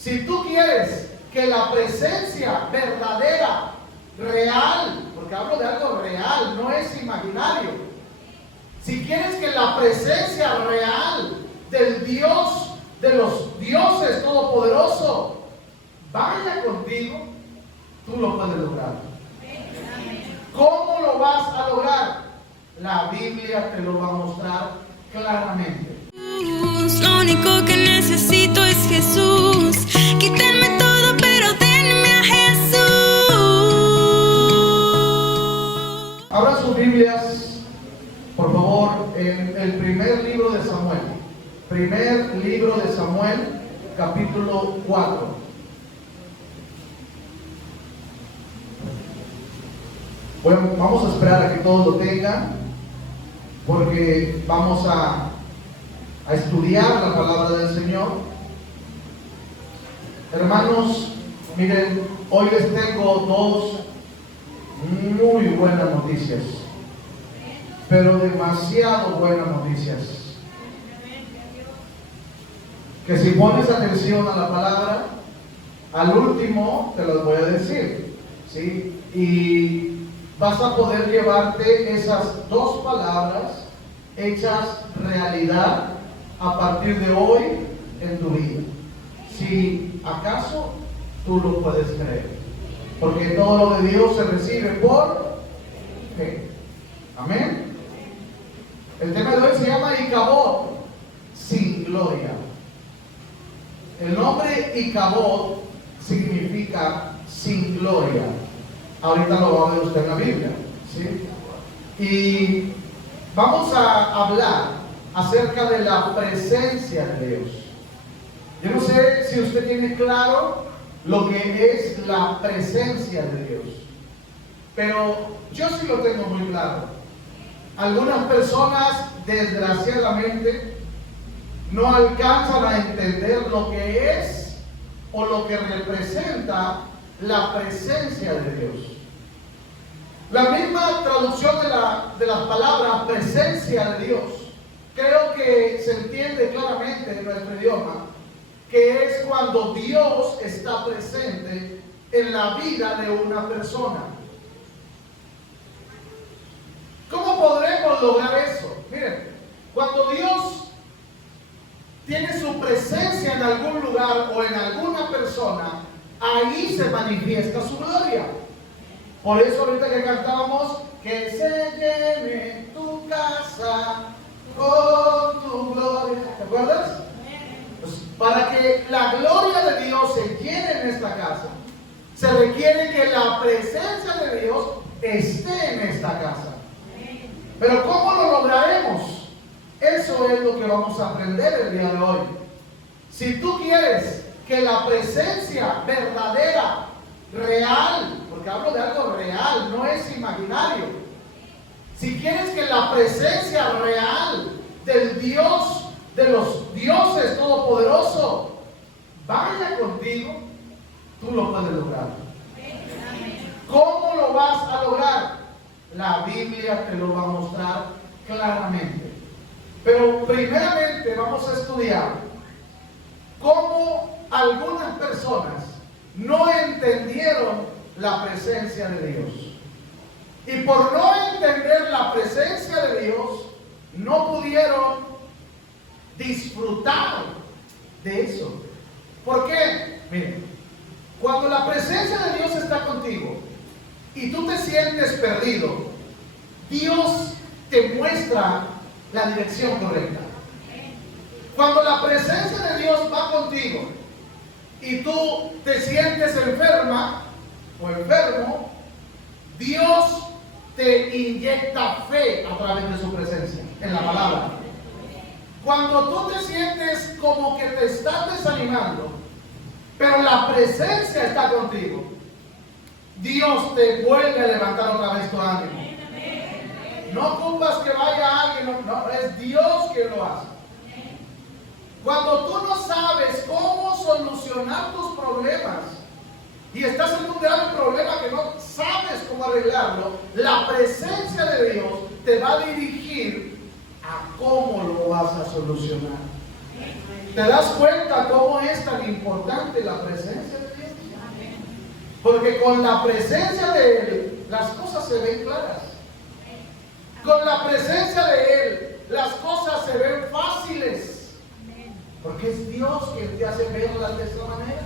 Si tú quieres que la presencia verdadera, real, porque hablo de algo real, no es imaginario. Si quieres que la presencia real del Dios, de los dioses todopoderoso, vaya contigo, tú lo puedes lograr. ¿Cómo lo vas a lograr? La Biblia te lo va a mostrar claramente. Lo único que necesito es Jesús. Quítenme todo, pero denme a Jesús. Abra sus Biblias, por favor, en el primer libro de Samuel. Primer libro de Samuel, capítulo 4. Bueno, vamos a esperar a que todos lo tengan, porque vamos a estudiar la palabra del Señor. Hermanos, miren, hoy les tengo dos muy buenas noticias, pero demasiado buenas noticias, que si pones atención a la palabra, al último te las voy a decir, ¿sí? Y vas a poder llevarte esas dos palabras hechas realidad a partir de hoy en tu vida, si acaso tú lo puedes creer, porque todo lo de Dios se recibe por fe. Amén. El tema de hoy se llama Icabod, sin gloria. El nombre Icabod significa sin gloria. Ahorita lo va a ver usted en la Biblia, ¿sí? Y vamos a hablar acerca de la presencia de Dios. Yo no sé si usted tiene claro lo que es la presencia de Dios, pero yo sí lo tengo muy claro. Algunas personas, desgraciadamente, no alcanzan a entender lo que es o lo que representa la presencia de Dios. La misma traducción de las palabras presencia de Dios, creo que se entiende claramente en nuestro idioma, que es cuando Dios está presente en la vida de una persona. ¿Cómo podremos lograr eso? Miren, cuando Dios tiene su presencia en algún lugar o en alguna persona, ahí se manifiesta su gloria. Por eso ahorita que cantábamos, que se llene tu casa con tu gloria. ¿Te acuerdas? Pues para que la gloria de Dios se llene en esta casa, se requiere que la presencia de Dios esté en esta casa. Pero ¿cómo lo lograremos? Eso es lo que vamos a aprender el día de hoy. Si tú quieres que la presencia verdadera, real, porque hablo de algo real, no es imaginario. Si quieres que la presencia real del Dios, de los dioses todopoderoso, vaya contigo, tú lo puedes lograr. ¿Cómo lo vas a lograr? La Biblia te lo va a mostrar claramente. Pero primeramente vamos a estudiar cómo algunas personas no entendieron la presencia de Dios. Y por no entender la presencia de Dios, no pudieron disfrutar de eso. ¿Por qué? Miren, cuando la presencia de Dios está contigo y tú te sientes perdido, Dios te muestra la dirección correcta. Cuando la presencia de Dios va contigo y tú te sientes enferma o enfermo, Dios te inyecta fe a través de su presencia en la palabra. Cuando tú te sientes como que te estás desanimando, pero la presencia está contigo, Dios te vuelve a levantar otra vez tu ánimo. No ocupas que vaya alguien, no, es Dios quien lo hace. Cuando tú no sabes cómo solucionar tus problemas y estás en un grave problema que no sabes cómo arreglarlo, la presencia de Dios te va a dirigir a cómo lo vas a solucionar. ¿Te das cuenta cómo es tan importante la presencia de Dios? Porque con la presencia de Él, las cosas se ven claras. Con la presencia de Él, las cosas se ven fáciles. Porque es Dios quien te hace verlas de esa manera.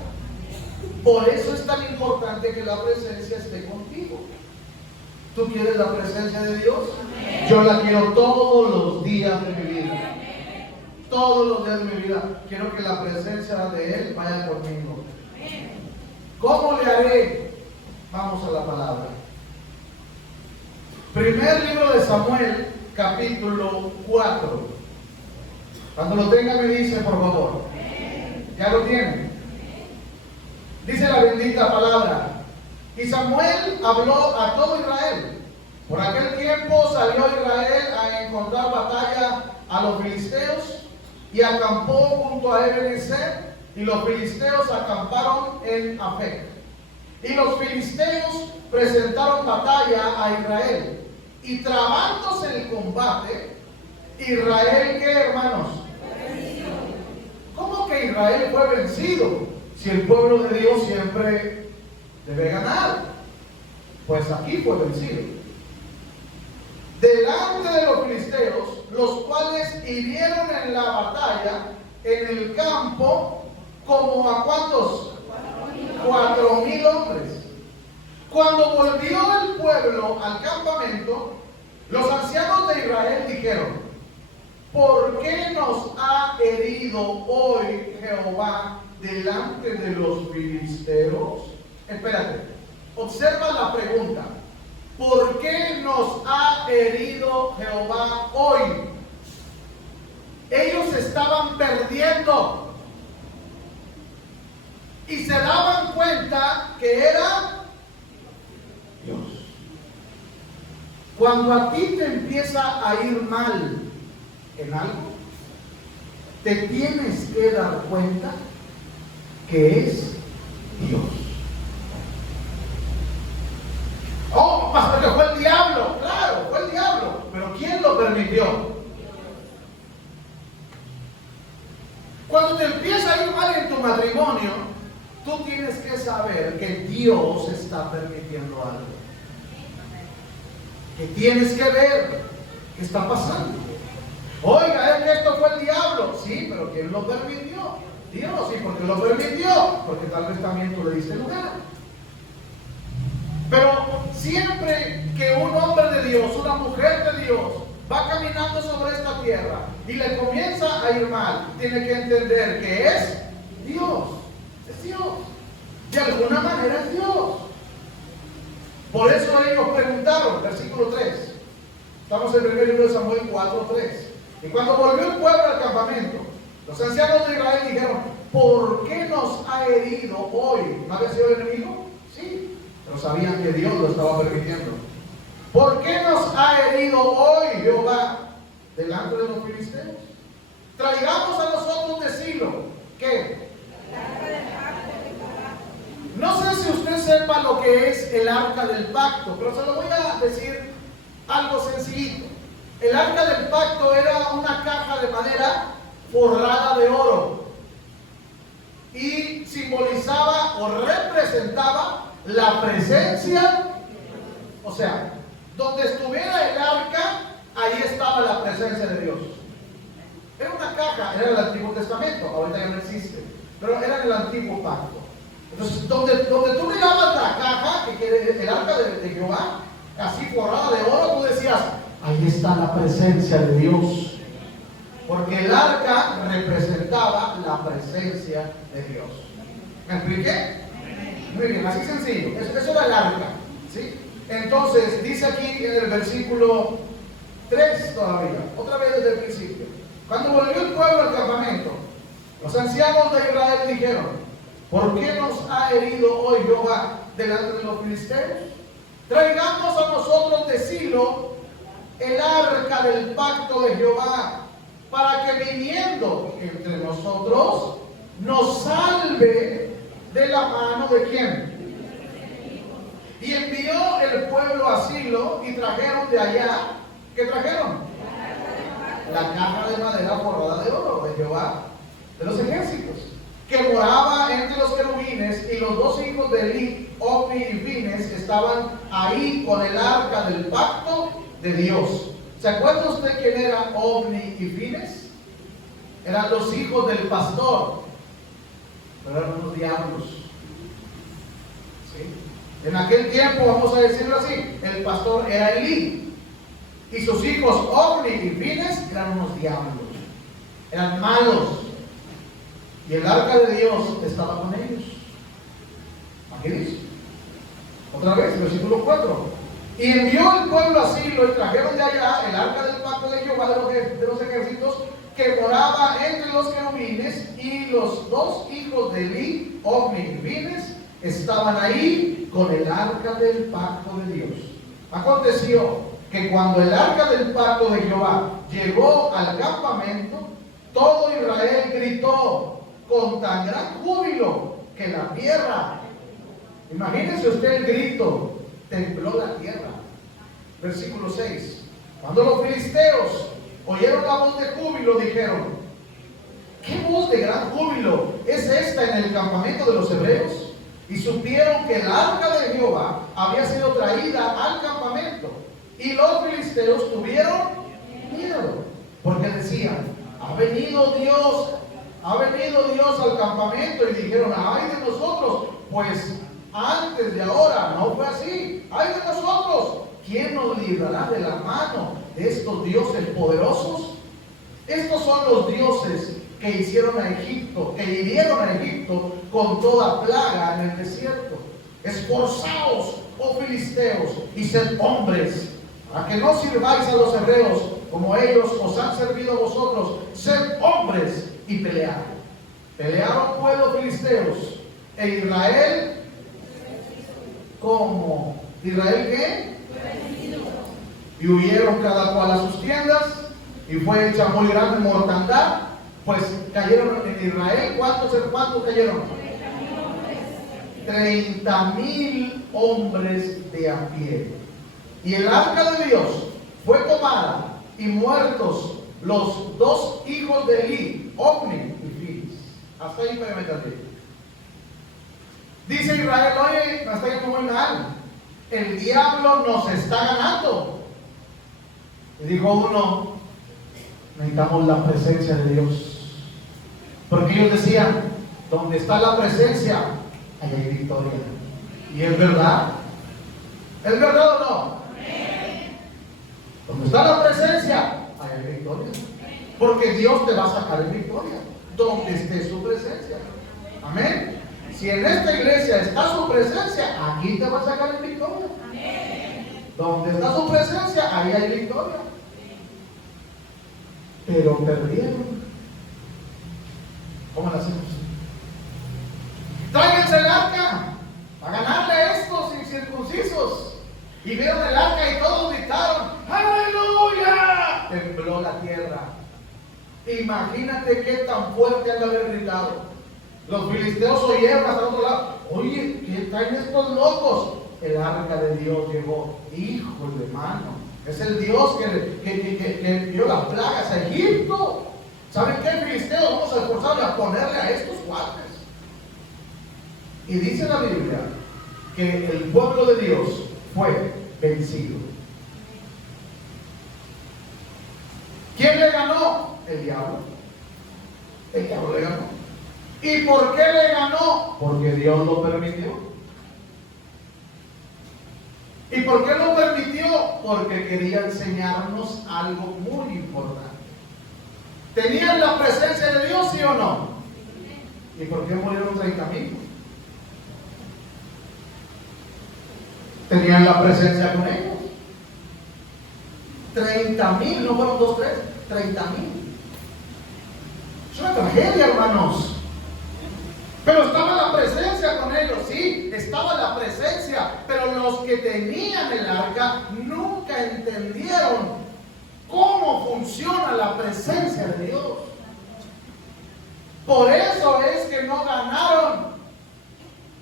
Por eso es tan importante que la presencia esté contigo. ¿Tú quieres la presencia de Dios? Yo la quiero todos los días de mi vida. Todos los días de mi vida. Quiero que la presencia de Él vaya conmigo. ¿Cómo le haré? Vamos a la palabra. Primer libro de Samuel, capítulo 4. Cuando lo tenga me dice, por favor. ¿Ya lo tienen? Dice la bendita palabra. Y Samuel habló a todo Israel. Por aquel tiempo salió Israel a encontrar batalla a los filisteos y acampó junto a Ebenezer, y los filisteos acamparon en Afec. Y los filisteos presentaron batalla a Israel. Y trabándose el combate, Israel, ¿qué, hermanos? ¿Cómo que Israel fue vencido? Si el pueblo de Dios siempre debe ganar. Pues aquí fue vencido. Delante de los filisteos, los cuales hirieron en la batalla, en el campo, como a ¿cuántos? 4,000 hombres. Cuando volvió el pueblo al campamento, los ancianos de Israel dijeron: ¿por qué nos ha herido hoy Jehová delante de los filisteos? Espérate, observa la pregunta. ¿Por qué nos ha herido Jehová hoy? Ellos estaban perdiendo y se daban cuenta que era Dios. Cuando a ti te empieza a ir mal en algo, te tienes que dar cuenta que es Dios. Oh, pastor, que fue el diablo. Claro, fue el diablo. Pero ¿quién lo permitió? Cuando te empieza a ir mal en tu matrimonio, tú tienes que saber que Dios está permitiendo algo. Que tienes que ver qué está pasando. Oiga, es que esto fue el diablo. Sí, pero ¿quién lo permitió? Dios. ¿Y por qué lo permitió? Porque tal vez también tú le diste lugar. Pero siempre que un hombre de Dios, una mujer de Dios, va caminando sobre esta tierra y le comienza a ir mal, tiene que entender que es Dios. Es Dios. De alguna manera es Dios. Por eso ellos preguntaron, versículo 3. Estamos en el primer libro de Samuel 4:3. Y cuando volvió el pueblo al campamento, los ancianos de Israel dijeron: ¿por qué nos ha herido hoy? ¿No había sido el enemigo? Sí. Pero sabían que Dios lo estaba permitiendo. ¿Por qué nos ha herido hoy Jehová delante de los filisteos? Traigamos a nosotros de Silo. ¿Qué? No sé si usted sepa lo que es el arca del pacto, pero se lo voy a decir algo sencillito. El arca del pacto era una caja de madera forrada de oro y simbolizaba o representaba la presencia, o sea, donde estuviera el arca, ahí estaba la presencia de Dios. Era una caja, era el Antiguo Testamento, ahorita ya no existe, pero era el Antiguo Pacto. Entonces, donde tú mirabas la caja, que era el arca de Jehová, así forrada de oro, tú decías: ahí está la presencia de Dios. Porque el arca representaba la presencia de Dios. ¿Me expliqué? Muy bien, así sencillo. Eso era el arca, ¿sí? Entonces, dice aquí en el versículo 3 todavía, otra vez desde el principio. Cuando volvió el pueblo al campamento, los ancianos de Israel dijeron: ¿por qué nos ha herido hoy Jehová delante de los filisteos? Traigamos a nosotros de Silo el arca del pacto de Jehová, para que viniendo entre nosotros nos salve de la mano de quién. Y envió el pueblo a Silo y trajeron de allá, ¿qué trajeron? La caja de madera forrada de oro de Jehová, de los ejércitos, que moraba entre los querubines, y los dos hijos de Elí, Ofni y Fines, estaban ahí con el arca del pacto de Dios. ¿Se acuerda usted quién eran Ofni y Fines? Eran los hijos del pastor, pero eran unos diablos. ¿Sí? En aquel tiempo, vamos a decirlo así, el pastor era Elí, y sus hijos Ofni y Fines eran unos diablos, eran malos. Y el arca de Dios estaba con ellos. Aquí dice, otra vez, versículo 4. Y envió el pueblo asilo y trajeron de allá el arca del pacto de Jehová de los ejércitos, que moraba entre los querubines, y los dos hijos de Elí, Ofni y Fines, estaban ahí con el arca del pacto de Dios. Aconteció que cuando el arca del pacto de Jehová llegó al campamento, todo Israel gritó con tan gran júbilo que la tierra, imagínese usted el grito, tembló la tierra. Versículo 6. Cuando los filisteos oyeron la voz de júbilo, dijeron: ¿qué voz de gran júbilo es esta en el campamento de los hebreos? Y supieron que el arca de Jehová había sido traída al campamento. Y los filisteos tuvieron miedo, porque decían: ha venido Dios al campamento. Y dijeron: ay de nosotros, pues antes de ahora no fue así. Ay de nosotros, ¿quién nos librará de la mano de estos dioses poderosos? Estos son los dioses que hicieron a Egipto, que hirieron a Egipto con toda plaga en el desierto. Esforzaos, oh filisteos, y sed hombres, a que no sirváis a los hebreos como ellos os han servido a vosotros. Sed hombres y pelead. Pelearon pues los filisteos e Israel. ¿Cómo? ¿Israel qué? Y huyeron cada cual a sus tiendas, y fue hecha muy grande mortandad, pues cayeron en Israel. ¿Cuántos cayeron? 30,000 hombres de a pie. Y el arca de Dios fue tomada, y muertos los dos hijos de Elí, Ofni y Fines. Hasta ahí me metí. Dice Israel: oye, nos está yendo muy mal, el diablo nos está ganando. Y dijo uno: necesitamos la presencia de Dios. Porque ellos decían: donde está la presencia, ahí hay victoria. Y es verdad. ¿Es verdad o no? Donde está la presencia, ahí hay victoria. Porque Dios te va a sacar en victoria donde esté su presencia. Amén. Si en esta iglesia está su presencia, aquí te va a sacar en victoria. Donde está su presencia, ahí hay victoria. Pero perdieron. ¿Cómo lo hacemos? Tráiganse el arca para ganarle a estos incircuncisos. Y vieron el arca y todos gritaron: ¡aleluya! Tembló la tierra. Imagínate qué tan fuerte han de haber gritado. Los filisteos oyeron hasta el otro lado: oye, ¿qué traen estos locos? El arca de Dios llegó. Híjole, hermano, es el Dios que dio las plagas a Egipto. ¿Saben qué, filisteos? Vamos a esforzarnos a ponerle a estos guantes. Y dice la Biblia que el pueblo de Dios fue vencido. ¿Quién le ganó? El diablo. El diablo le ganó. ¿Y por qué le ganó? Porque Dios lo permitió. ¿Y por qué lo permitió? Porque quería enseñarnos algo muy importante. ¿Tenían la presencia de Dios, sí o no? ¿Y por qué murieron 30,000? Tenían la presencia con ellos. 30,000, no fueron 2, 3, 30,000. Es una tragedia, hermanos. Pero estaba la presencia con ellos, sí, estaba la presencia. Pero los que tenían el arca nunca entendieron cómo funciona la presencia de Dios. Por eso es que no ganaron.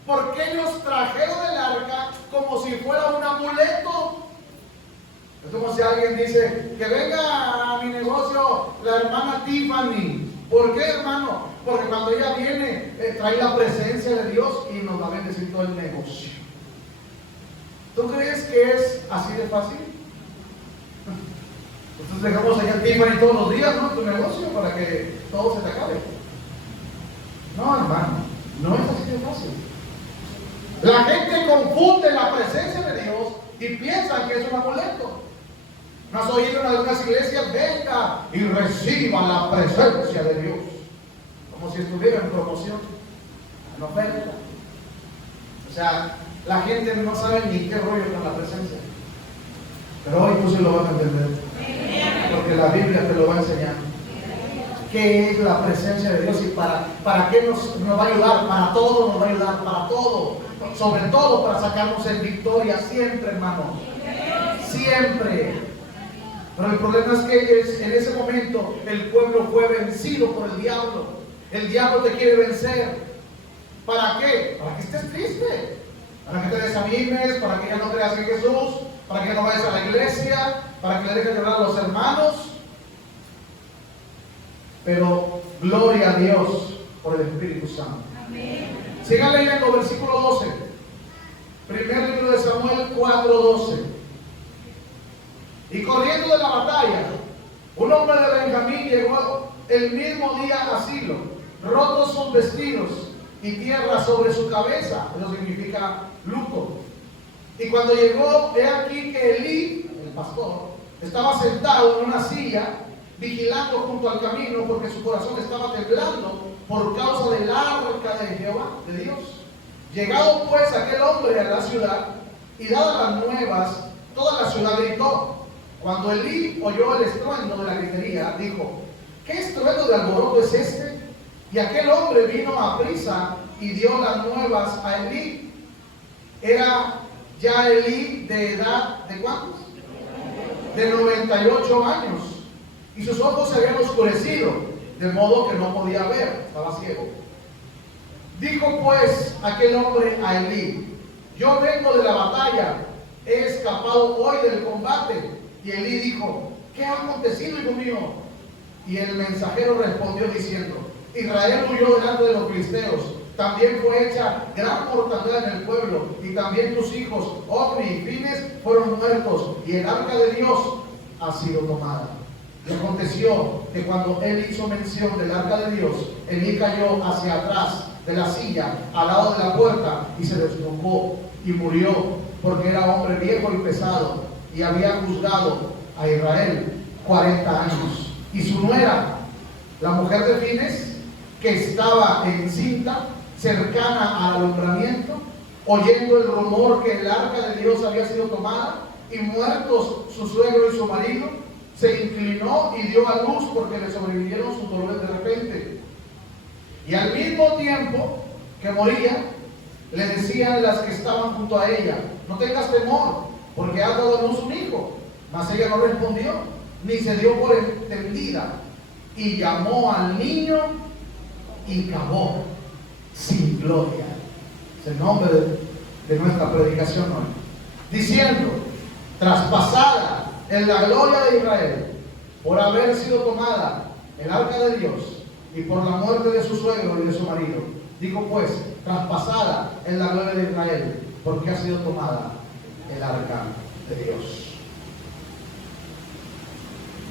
Porque ellos trajeron el arca como si fuera un amuleto. Es como si alguien dice: que venga a mi negocio la hermana Tiffany. ¿Por qué, hermano? porque cuando ella viene, trae la presencia de Dios y nos va a bendecir todo el negocio. ¿Tú crees que es así de fácil? Entonces dejamos allá el Tiffany todos los días, ¿no? Tu negocio para que todo se te acabe. No, hermano, no es así de fácil. La gente confunde la presencia de Dios y piensa que es un amuleto. ¿No has oído en algunas iglesias? Venga y reciba la presencia de Dios. Como si estuviera en promoción, en oferta. O sea, la gente no sabe ni qué rollo con la presencia. Pero hoy tú sí lo vas a entender. Porque la Biblia te lo va a enseñar. ¿Qué es la presencia de Dios y para qué nos va a ayudar? Para todo nos va a ayudar, para todo. Sobre todo para sacarnos en victoria siempre, hermano. Siempre. Pero el problema es que en ese momento el pueblo fue vencido por el diablo. El diablo te quiere vencer. ¿Para qué? Para que estés triste. Para que te desanimes, para que ya no creas en Jesús, para que ya no vayas a la iglesia, para que le dejes de hablar a los hermanos. Pero gloria a Dios por el Espíritu Santo. Amén. Sigan leyendo versículo 12. Primer libro de Samuel 4:12. Y corriendo de la batalla, un hombre de Benjamín llegó el mismo día a Silo, rotos sus vestidos y tierra sobre su cabeza. Eso significa luto. Y cuando llegó, he aquí que Elí, el pastor, estaba sentado en una silla, vigilando junto al camino, porque su corazón estaba temblando por causa del arca de Jehová, de Dios. Llegado pues aquel hombre a la ciudad, y dadas las nuevas, toda la ciudad gritó. Cuando Elí oyó el estruendo de la gritería, dijo: ¿qué estruendo de alboroto es este? Y aquel hombre vino a prisa y dio las nuevas a Elí. Era ya Elí de edad, ¿de cuántos? De 98 años. Y sus ojos se habían oscurecido, de modo que no podía ver, estaba ciego. Dijo pues aquel hombre a Elí: yo vengo de la batalla, he escapado hoy del combate. Y Elí dijo: ¿qué ha acontecido, hijo mío? Y el mensajero respondió diciendo: Israel huyó delante de los filisteos, también fue hecha gran mortandad en el pueblo, y también tus hijos, Ofni y Fines, fueron muertos, y el arca de Dios ha sido tomada. Y aconteció que cuando él hizo mención del arca de Dios, Elí cayó hacia atrás de la silla, al lado de la puerta, y se desnucó y murió, porque era hombre viejo y pesado, y había juzgado a Israel 40 años. Y su nuera, la mujer de Fines, que estaba encinta, cercana al alumbramiento, oyendo el rumor que el arca de Dios había sido tomada, y muertos su suegro y su marido, se inclinó y dio a luz, porque le sobrevivieron sus dolores de repente. Y al mismo tiempo que moría, le decían las que estaban junto a ella: no tengas temor, porque ha dado a luz un hijo. Mas ella no respondió, ni se dio por entendida, y llamó al niño y cavó sin gloria. Es el nombre de nuestra predicación hoy, diciendo: traspasada en la gloria de Israel, por haber sido tomada el arca de Dios, y por la muerte de su suegro y de su marido. Dijo pues: traspasada en la gloria de Israel, porque ha sido tomada el arca de Dios.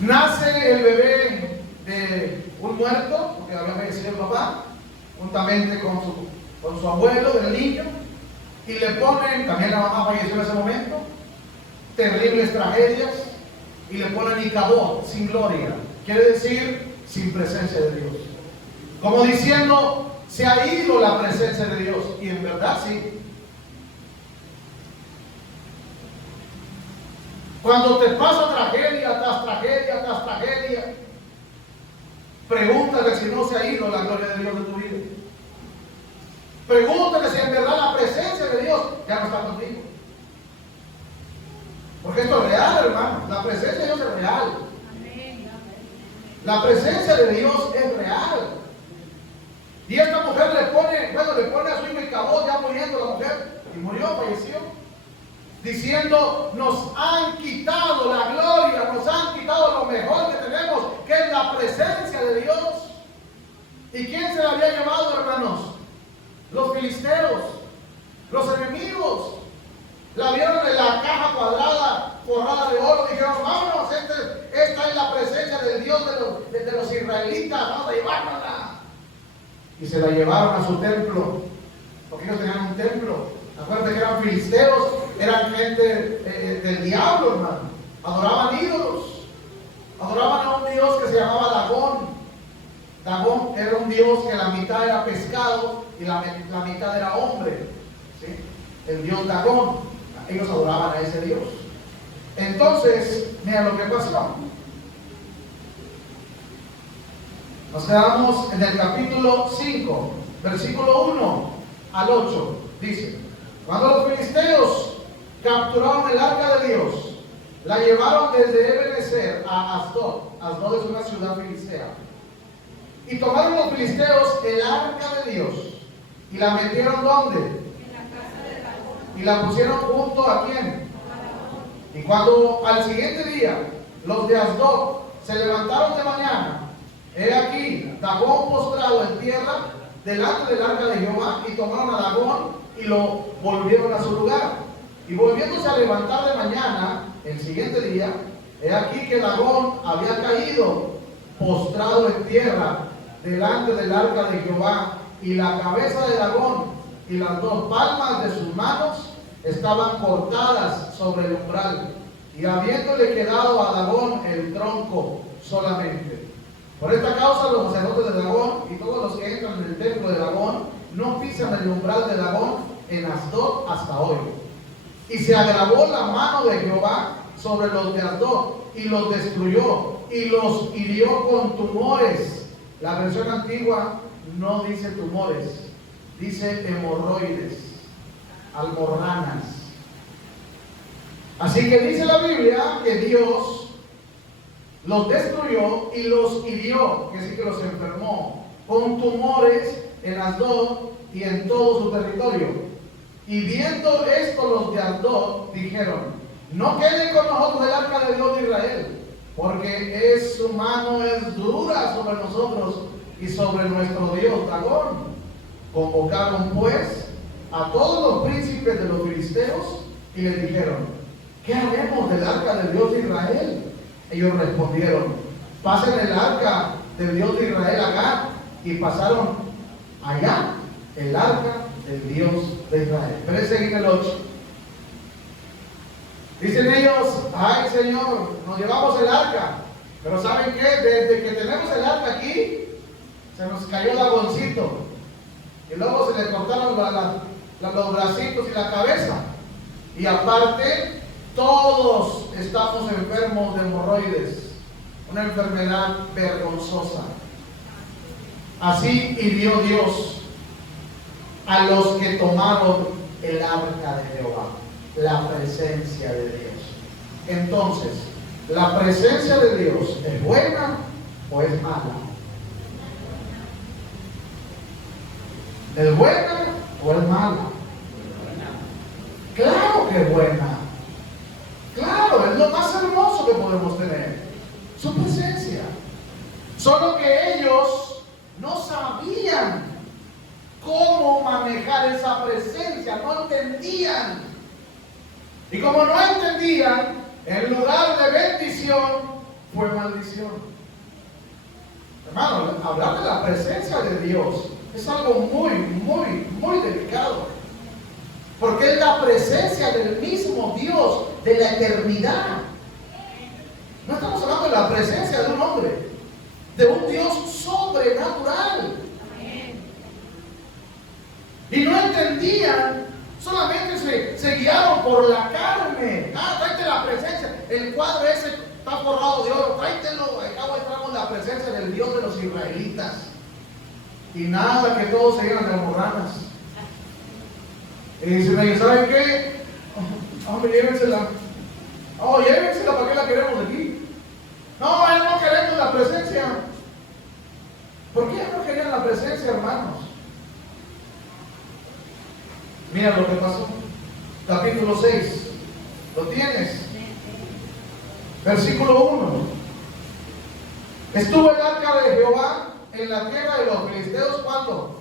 Nace el bebé de un muerto, porque había fallecido el papá, juntamente con su abuelo del niño, y le ponen, también la mamá falleció en ese momento, terribles tragedias, y le ponen Icabod, sin gloria, quiere decir sin presencia de Dios, como diciendo: se ha ido la presencia de Dios. Y en verdad sí. Cuando te pasa tragedia tras tragedia tras tragedia, pregúntale si no se ha ido la gloria de Dios de tu vida. Pregúntale si en verdad la presencia de Dios ya no está contigo. Porque esto es real, hermano. La presencia de Dios es real. La presencia de Dios es real. Y esta mujer le pone a su hijo Icabod, ya muriendo la mujer, y murió, falleció, diciendo: nos han quitado la gloria, nos han quitado lo mejor que tenemos, que es la presencia de Dios. ¿Y quién se la había llevado, hermanos? Los filisteos, los enemigos. La vieron en la caja cuadrada, forrada de oro, dijeron, vámonos, esta es la presencia del Dios de los israelitas, vamos a llevárnosla. Y se la llevaron a su templo, porque ellos tenían un templo. Acuérdense que eran filisteos, eran gente del diablo, hermano. Adoraban ídolos, adoraban a un Dios que se llamaba Dagón. Dagón era un Dios que la mitad era pescado y la mitad era hombre, ¿sí? El Dios Dagón. Ellos adoraban a ese Dios. Entonces, mira lo que pasó. Nos quedamos en el capítulo 5, versículo 1 al 8. Dice, cuando los filisteos capturaron el arca de Dios, la llevaron desde Ebenezer a Asdod. Asdod es una ciudad filistea. Y tomaron los filisteos el arca de Dios y la metieron ¿dónde? Y la pusieron junto a quién. Y cuando al siguiente día los de Asdod se levantaron de mañana, he aquí Dagón postrado en tierra delante del arca de Jehová, y tomaron a Dagón y lo volvieron a su lugar. Y volviéndose a levantar de mañana, el siguiente día, he aquí que Dagón había caído postrado en tierra delante del arca de Jehová, y la cabeza de Dagón y las dos palmas de sus manos estaban cortadas sobre el umbral, y habiéndole quedado a Dagón el tronco solamente. Por esta causa los sacerdotes de Dagón y todos los que entran en el templo de Dagón no pisan el umbral de Dagón en Asdod hasta hoy. Y se agravó la mano de Jehová sobre los de Asdod y los destruyó y los hirió con tumores. La versión antigua no dice tumores, dice hemorroides, almorranas. Así que dice la Biblia que Dios los destruyó y los hirió, que sí que los enfermó, con tumores en Asdod y en todo su territorio. Y viendo esto los de Asdod dijeron, no quede con nosotros el arca de Dios de Israel, porque su mano es dura sobre nosotros y sobre nuestro Dios Dagón. Convocaron pues a todos los príncipes de los filisteos y les dijeron, ¿qué haremos del arca del Dios de Israel? Ellos respondieron, pasen el arca del Dios de Israel acá. Y pasaron allá el arca del Dios de Israel. Pero seguir el 8. Dicen ellos, ay Señor, nos llevamos el arca, pero ¿saben qué? Desde que tenemos el arca aquí, se nos cayó el Dagoncito, y luego se le cortaron los bracitos y la cabeza, y aparte todos estamos enfermos de hemorroides, una enfermedad vergonzosa. Así hirió Dios a los que tomaron el arca de Jehová, la presencia de Dios. Entonces, ¿la presencia de Dios es buena o es mala? ¿Es buena o es mala? Claro que es buena. Claro, es lo más hermoso que podemos tener, su presencia. Solo que ellos no sabían cómo manejar esa presencia, no entendían. Y como no entendían, en lugar de bendición, fue maldición. Hermano, hablar de la presencia de Dios es algo muy, muy, muy delicado. Porque es la presencia del mismo Dios de la eternidad. No estamos hablando de la presencia de un hombre, de un Dios sobrenatural. Y no entendían, solamente se guiaron por la carne. Tráete la presencia. El cuadro ese está forrado de oro, tráetelo. Acá entramos la presencia del Dios de los israelitas. Y nada, que todos se llenan de almorranas. Y dicen ellos, ¿saben qué? Hombre, llévensela. Oh, llévensela, ¿para qué la queremos aquí? No, no queremos la presencia. ¿Por qué no querían la presencia, hermanos? Mira lo que pasó. Capítulo 6. ¿Lo tienes? Versículo 1. Estuvo el arca de Jehová en la tierra de los filisteos, ¿cuánto?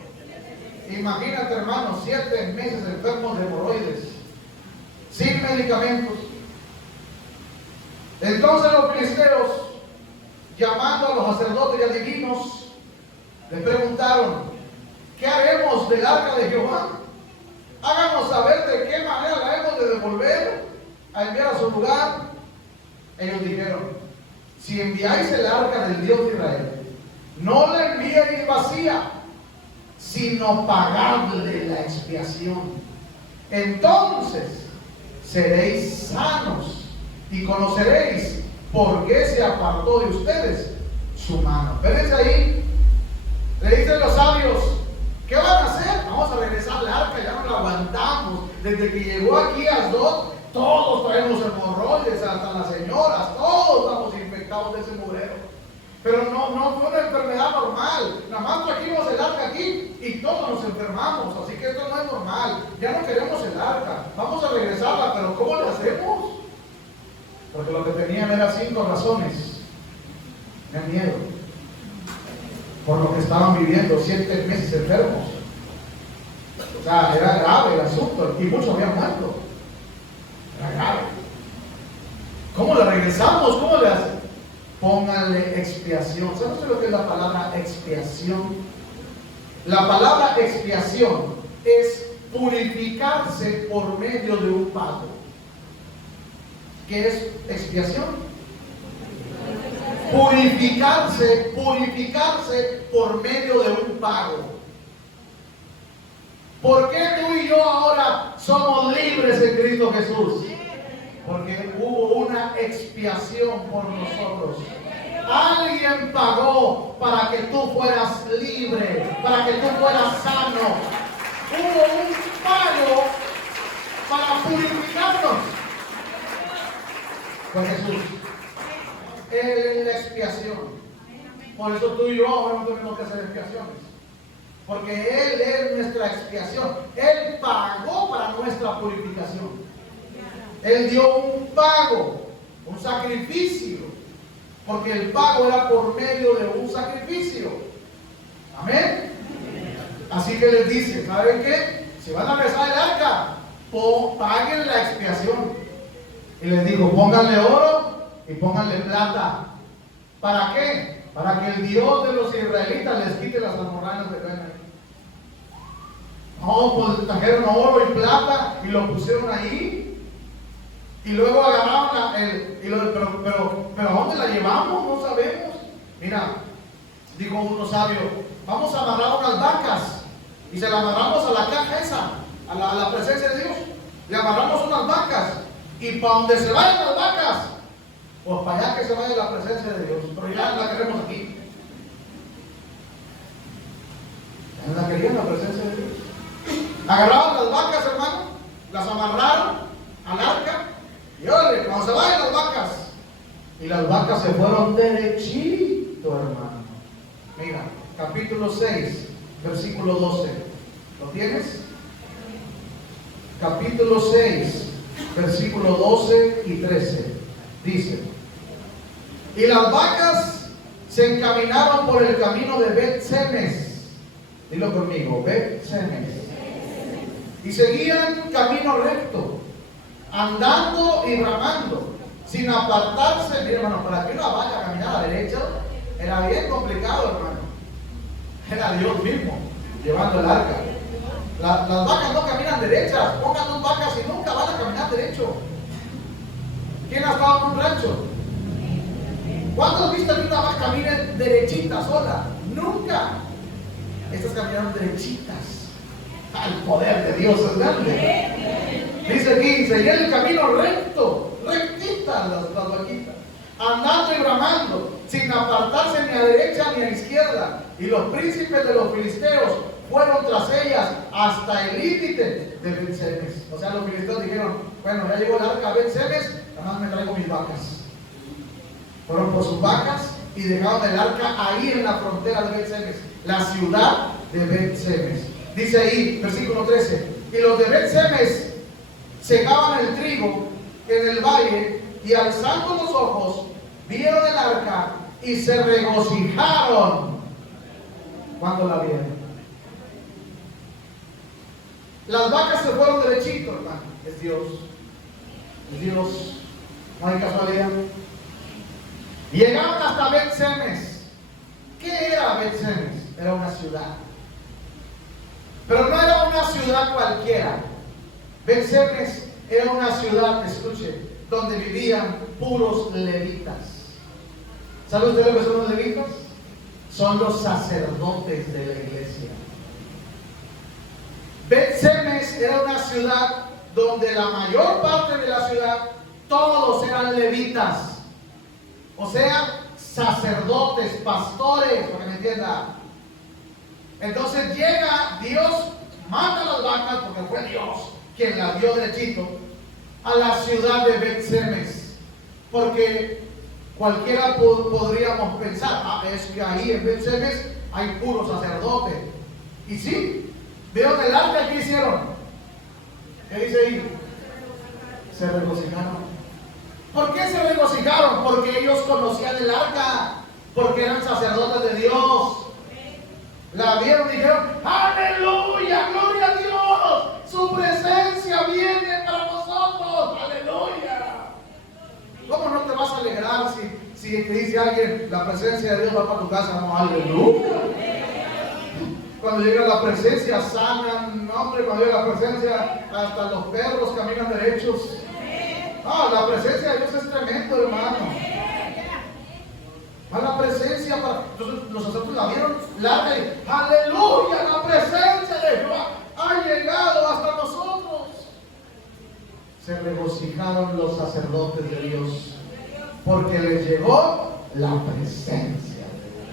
Imagínate, hermano, 7 meses enfermos de hemorroides, sin medicamentos. Entonces los filisteos, llamando a los sacerdotes y adivinos, le preguntaron: ¿qué haremos del arca de Jehová? Háganos saber de qué manera la hemos de devolver a enviar a su lugar. Ellos dijeron: si enviáis el arca del Dios de Israel, no la enviéis vacía, sino pagadle la expiación. Entonces seréis sanos y conoceréis por qué se apartó de ustedes su mano. Fíjense ahí, le dicen los sabios: ¿qué van a hacer? Vamos a regresar al arca, ya no la aguantamos. Desde que llegó aquí a Asdod, todos traemos hemorroides, hasta las señoras, todos estamos infectados de ese mugrero. Pero no fue una enfermedad normal. Nada más trajimos el arca aquí y todos nos enfermamos. Así que esto no es normal. Ya no queremos el arca. Vamos a regresarla, pero ¿cómo le hacemos? Porque lo que tenían eran 5 razones. Tenían miedo. Por lo que estaban viviendo 7 meses enfermos. O sea, era grave el asunto y muchos habían muerto. Era grave. ¿Cómo le regresamos? ¿Cómo le hacen? Pónganle expiación. ¿Sabes lo que es la palabra expiación? La palabra expiación es purificarse por medio de un pago. ¿Qué es expiación? Purificarse por medio de un pago. ¿Por qué tú y yo ahora somos libres en Cristo Jesús? Porque hubo una expiación por nosotros. Alguien pagó para que tú fueras libre, para que tú fueras sano. Hubo un pago para purificarnos. Fue Jesús. Él es la expiación. Por eso tú y yo ahora no tenemos que hacer expiaciones. Porque Él es nuestra expiación. Él pagó para nuestra purificación. Él dio un pago, un sacrificio. Porque el pago era por medio de un sacrificio. Amén. Así que les dice: ¿saben qué? Si van a rezar el arca, paguen la expiación. Y les digo: pónganle oro y pónganle plata. ¿Para qué? Para que el Dios de los israelitas les quite las almorranas de pena. No, pues trajeron oro y plata y lo pusieron ahí. Y luego agarraron pero ¿a dónde la llevamos? No sabemos. Mira, dijo uno sabio: vamos a amarrar unas vacas y se las amarramos a la caja esa, a la presencia de Dios. Le amarramos unas vacas y para donde se vayan las vacas, pues para allá que se vaya la presencia de Dios. Pero ya la queremos aquí. Ya la querían la presencia de Dios. Agarraron las vacas, hermano, las amarraron al arca. Y órale, cuando se vayan las vacas. Y las vacas se fueron derechito, hermano. Mira, capítulo 6, versículo 12. ¿Lo tienes? Capítulo 6, versículo 12 y 13. Dice: y las vacas se encaminaron por el camino de Bet-Semes. Dilo conmigo: Bet-Semes. Y seguían camino recto, andando y bramando, sin apartarse. Mira, hermano, para que una vaca caminara a la derecha era bien complicado, hermano. Era Dios mismo llevando el arca. Las vacas no caminan derechas. Pongan 2 vacas y nunca van a caminar derecho. ¿Quién ha estado en un rancho? ¿Cuándo has visto que una vaca camine derechita sola? Nunca. Estas caminaron derechitas. El poder de Dios es grande. Dice aquí: seguían el camino recto, rectitas las vaquitas, andando y bramando, sin apartarse ni a derecha ni a izquierda. Y los príncipes de los filisteos fueron tras ellas hasta el límite de Bet-Semes. O sea, los filisteos dijeron: bueno, ya llegó el arca a Bet-Semes, nada más me traigo mis vacas. Fueron por sus vacas y dejaron el arca ahí en la frontera de Bet-Semes, la ciudad de Bet-Semes. Dice ahí, versículo 13: y los de Bet-Semes secaban el trigo en el valle, y alzando los ojos vieron el arca y se regocijaron. cuando la vieron. Las vacas se fueron derechito, hermano. Es Dios. Es Dios. No hay casualidad. Llegaron hasta Bet-Semes. ¿Qué era Bet-Semes? Era una ciudad. Pero no era una ciudad cualquiera. Bet-Semes era una ciudad, escuche, donde vivían puros levitas. ¿Sabe usted lo que son los levitas? Son los sacerdotes de la iglesia. Bet-Semes era una ciudad donde la mayor parte de la ciudad todos eran levitas, o sea, sacerdotes, pastores, para que me entienda. Entonces llega Dios, manda las vacas, porque fue Dios quien las dio derechito, a la ciudad de Bet-Semes, porque cualquiera podríamos pensar, es que ahí en Bet-Semes hay puro sacerdote. Y sí, ¿vieron el arca que hicieron? ¿Qué dice ahí? Se regocijaron. ¿Por qué se regocijaron? Porque ellos conocían el arca, porque eran sacerdotes de Dios. La vieron y dijeron, aleluya, gloria a Dios, su presencia viene para nosotros, aleluya. ¿Cómo no te vas a alegrar si te dice alguien, la presencia de Dios va para tu casa? No, aleluya. Cuando llega la presencia sanan, hombre, cuando llega la presencia hasta los perros caminan derechos. No, la presencia de Dios es tremendo, hermano. A la presencia, entonces los sacerdotes la vieron larga y aleluya, la presencia de Jehová ha llegado hasta nosotros. Se regocijaron los sacerdotes de Dios porque les llegó la presencia de Dios.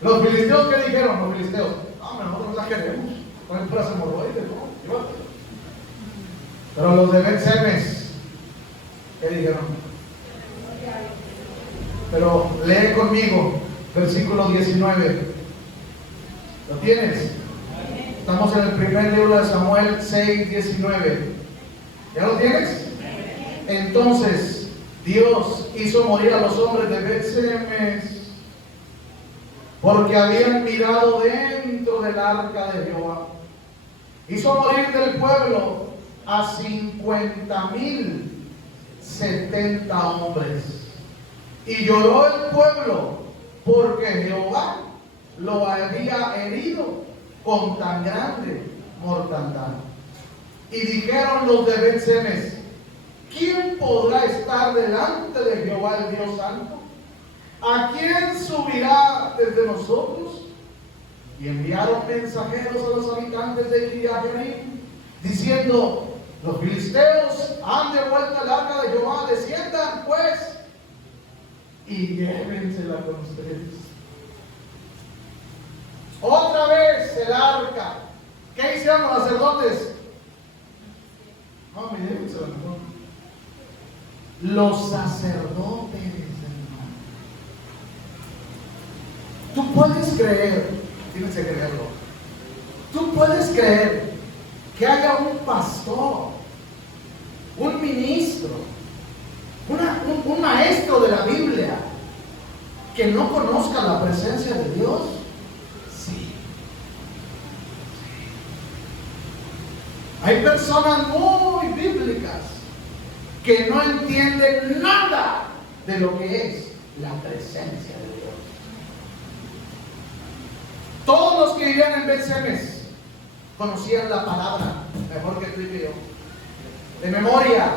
Los filisteos, ¿qué dijeron? Los filisteos, no, nosotros no la queremos, ponen puras hemorroides, ¿no? Pero los de Bet-Semes, ¿qué dijeron? Pero lee conmigo, versículo 19. ¿Lo tienes? Estamos en el primer libro de Samuel 6, 19. ¿Ya lo tienes? Entonces, Dios hizo morir a los hombres de Bet-Semes porque habían mirado dentro del arca de Jehová. Hizo morir del pueblo a 50,070 hombres. Y lloró el pueblo porque Jehová lo había herido con tan grande mortandad. Y dijeron los de Bet-Semes, ¿quién podrá estar delante de Jehová el Dios Santo? ¿A quién subirá desde nosotros? Y enviaron mensajeros a los habitantes de Kiriat-Jearim, diciendo, los filisteos han devuelto el arca de Jehová, desciendan pues y llévensela con ustedes. Otra vez el arca. ¿Qué hicieron los sacerdotes? No, me llévensela mejor. Los sacerdotes, hermano. Tú puedes creer, tienes que creerlo. Tú puedes creer que haya un pastor, un ministro, un maestro de la Biblia que no conozca la presencia de Dios. Sí. Hay personas muy bíblicas que no entienden nada de lo que es la presencia de Dios. Todos los que vivían en Bet-Semes conocían la palabra mejor que tú y yo, de memoria.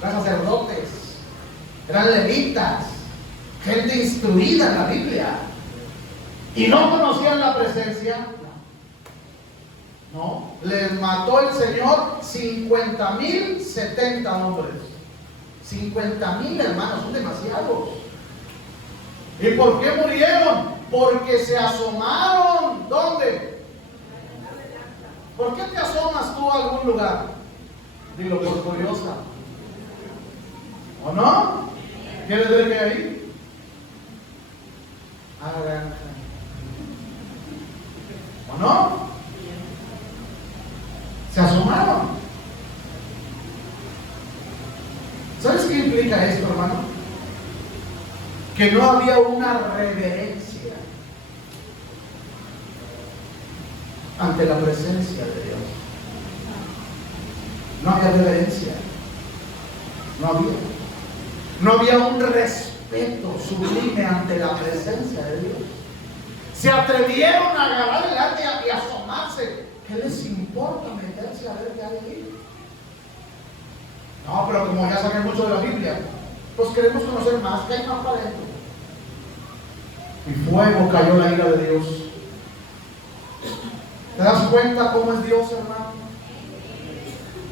Eran sacerdotes, eran levitas, gente instruida en la Biblia, y no conocían la presencia. No, les mató el Señor 50,070 hombres. 50,000, hermanos, son demasiados. ¿Y por qué murieron? Porque se asomaron. ¿Dónde? ¿Por qué te asomas tú a algún lugar? Dilo, por curiosa. ¿O no? ¿Quieres ver qué hay ahí? ¿O no? Se asomaron. ¿Sabes qué implica esto, hermano? Que no había una reverencia. ante la presencia de Dios. No había reverencia. No había un respeto sublime ante la presencia de Dios. Se atrevieron a agarrar el arca y asomarse. ¿Qué les importa meterse a ver qué hay ahí? No, pero como ya saben mucho de la Biblia, pues queremos conocer más. ¿Qué hay más para adentro? Y fuego cayó la ira de Dios. ¿Te das cuenta cómo es Dios, hermano?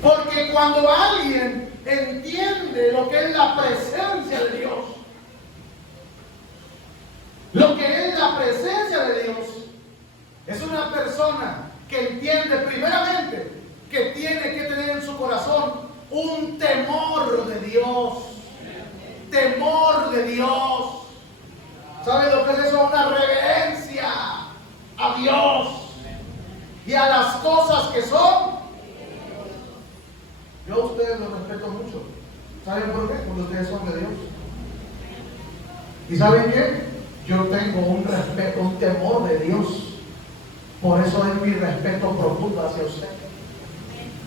Porque cuando alguien entiende lo que es la presencia de Dios, lo que es la presencia de Dios, es una persona que entiende primeramente que tiene que tener en su corazón un temor de Dios. Temor de Dios. ¿Sabe lo que es eso? Una reverencia a Dios y a las cosas que son. Yo a ustedes los respeto mucho. ¿Saben por qué? Porque ustedes son de Dios. ¿Y saben qué? Yo tengo un respeto, un temor de Dios. Por eso es mi respeto profundo hacia usted.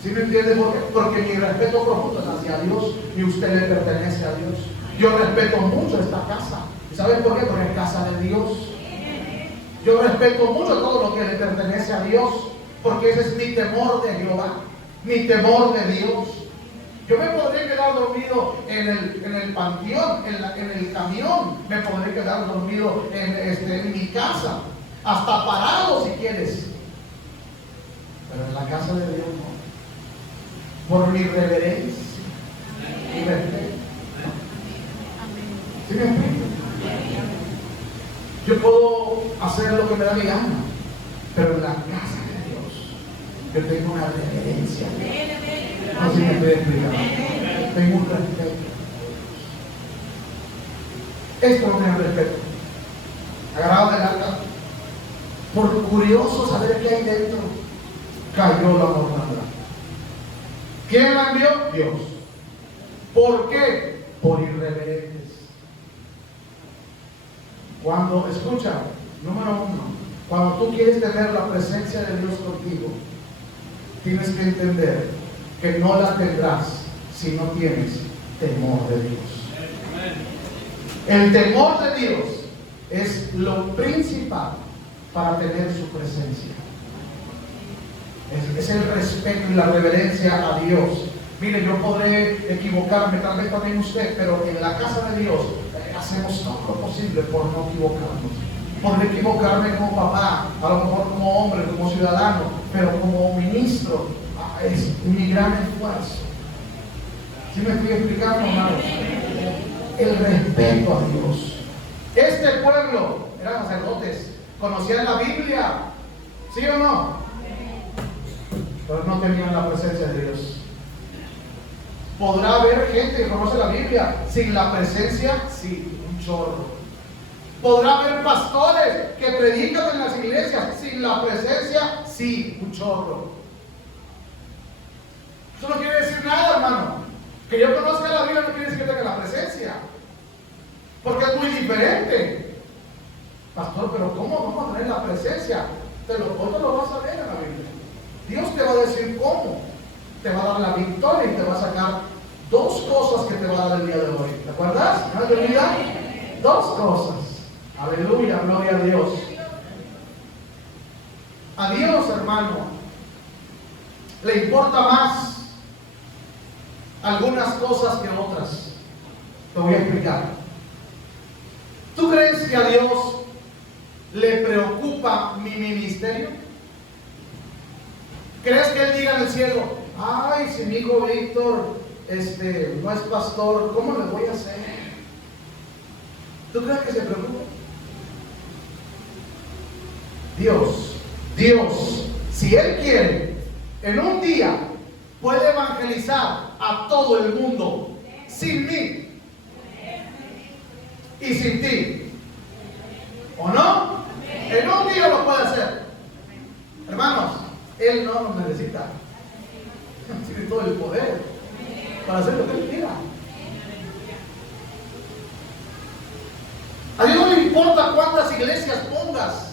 ¿Sí me entiende por qué? Porque mi respeto profundo es hacia Dios y usted le pertenece a Dios. Yo respeto mucho esta casa. ¿Y saben por qué? Porque es casa de Dios. Yo respeto mucho todo lo que le pertenece a Dios, porque ese es mi temor de Jehová, mi temor de Dios. Yo me podría quedar dormido en el panteón, en el camión, me podría quedar dormido en mi casa, hasta parado si quieres, pero en la casa de Dios no, por mi reverencia y respeto. ¿Sí me explico? Yo puedo hacer lo que me da mi gana, pero en la casa de Dios yo tengo una reverencia. No sé si me estoy explicando. Tengo un respeto. Esto no tiene respeto. Agarrado del arca, por curioso saber qué hay dentro, cayó la mortandad. ¿Quién la envió? Dios. ¿Por qué? Por irreverentes. Cuando, escucha, número uno, cuando tú quieres tener la presencia de Dios contigo, tienes que entender que no la tendrás si no tienes temor de Dios. El temor de Dios es lo principal para tener su presencia. Es el respeto y la reverencia a Dios. Mire, yo podré equivocarme, tal vez también usted, pero en la casa de Dios hacemos todo lo posible por no equivocarnos. Por equivocarme como papá, a lo mejor como hombre, como ciudadano, pero como ministro, es mi gran esfuerzo. ¿Sí me estoy explicando, hermano? El respeto a Dios. Este pueblo eran sacerdotes, conocían la Biblia, ¿sí o no? Pero no tenían la presencia de Dios. ¿Podrá haber gente que conoce la Biblia sin la presencia? Sí, un chorro. ¿Podrá haber pastores que predican en las iglesias sin la presencia? Sí, un chorro. Eso no quiere decir nada, hermano. Que yo conozca la Biblia no quiere decir que tenga la presencia, porque es muy diferente. Pastor, pero ¿cómo vamos a tener la presencia? Hoy te lo vas a ver en la Biblia. Dios te va a decir cómo. Te va a dar la victoria y te va a sacar dos cosas que te va a dar el día de hoy. ¿Te acuerdas? ¿No te olvidas? Dos cosas. Aleluya, gloria a Dios. A Dios, hermano, le importa más algunas cosas que otras. Te voy a explicar. ¿Tú crees que a Dios le preocupa mi ministerio? ¿Crees que Él diga en el cielo: ay, si mi hijo Víctor no es pastor, ¿cómo le voy a hacer? ¿Tú crees que se preocupa? Dios, si Él quiere, en un día puede evangelizar a todo el mundo sin mí y sin ti. ¿O no? En un día lo puede hacer. Hermanos, Él no nos necesita. Tiene todo el poder para hacer lo que Él quiera. A Dios no le importa cuántas iglesias pongas.